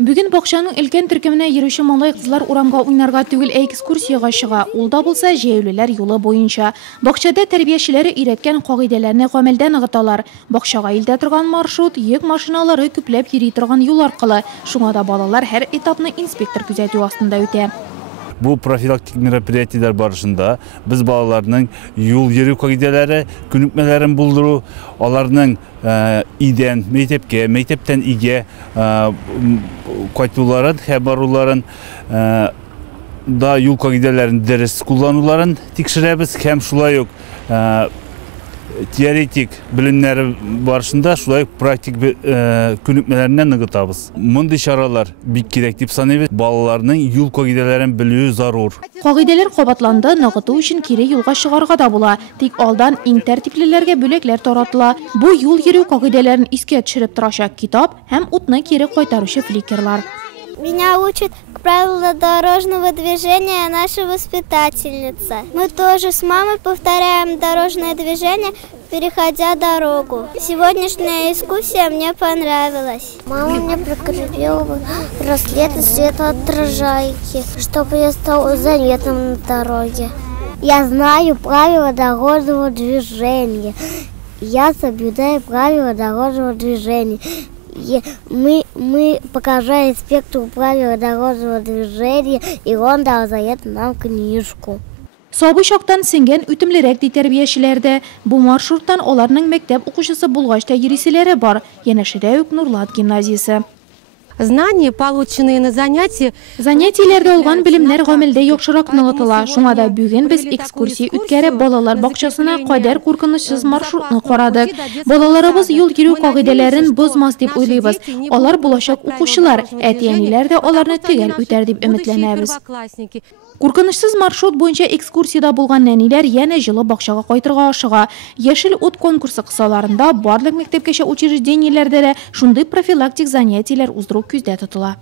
Бүгін бақшаның үлкен түркеміне еруші малай қызлар урамға ойнарға түгіл экскурсияға шыға. Улда болса жеулілер юлы бойынша. Бақшада тәрбиешілері үйреткен қағиделеріне ғамелден ығыталар. Бақшаға елде тұрған маршрут, ек машиналары күплеп ери тұрған юл арқылы. Шуңа да балалар әр этапны инспектор күзету астында өте. Bu profilaktik мероприятиялар барышында biz балаларның yol yürü қағиделері, күнікмелерін бұлдыру, оларның иден, мектепке, мектептен иге қайтуларын, хабаруларын, да yol қағиделерін дәріс kullanulарын текшіребіз, һәм шулай ук теоретик білімлері барышында шулай практик күнікмелерінен ныгытабыз. Мұндай шаралар бик керек деп санайбыз. Балаларның юл қағиделерін білуі зарур. Қағиделер қобатланды, ныгыту үшін кире юлға шығарға да була. Тик алдан иң тәртиплеләргә бүләкләр таратыла. Бу юл йөрү қағиделерін искә төшереп торачак китап һәм утны кире кайтаручы фликерлар. Меня учат к правилам дорожного движения наша воспитательница. Мы тоже с мамой повторяем дорожное движение, переходя дорогу. Сегодняшняя экскурсия мне понравилась. Мама мне прикрепила браслеты светоотражайки, чтобы я стал заметным на дороге. Я знаю правила дорожного движения. Я соблюдаю правила дорожного движения. Мы покажем инспектору правила дорожного движения, и он дает нам книжку. Сабый шактан сеңген үтімлерек ди тәрбиешілерді. Бу маршруттан оларның мектеп укучысы булгач тәҗрибәселәре бар. Янәшидә үк Нурлат гимназиясе. Знания, полученные на занятии. Занятиеләрдә алган белемнәр гамәлдә яхшырак ныгытыла. Шуңа да бүген без экскурсия үткәреп балалар бакчасына кадәр куркынычсыз маршрутны карадык. Балаларыбыз юл йөрү кагыйдәләрен бозмас дип уйлыйбыз. Алар булачак укучылар, әти-әниләр дә аларны төгәл үтәр дип өметләнәбез. Куркынычсыз маршрут буенча экскурсияда булган нәниләр яна җылы бакчага кайтырга ашыга. Яшел ут конкурсы кысаларында барлык мәктәпкәчә учреждениеләрдә дә шундый профилактик занятиеләр уздыру күздә тотыла.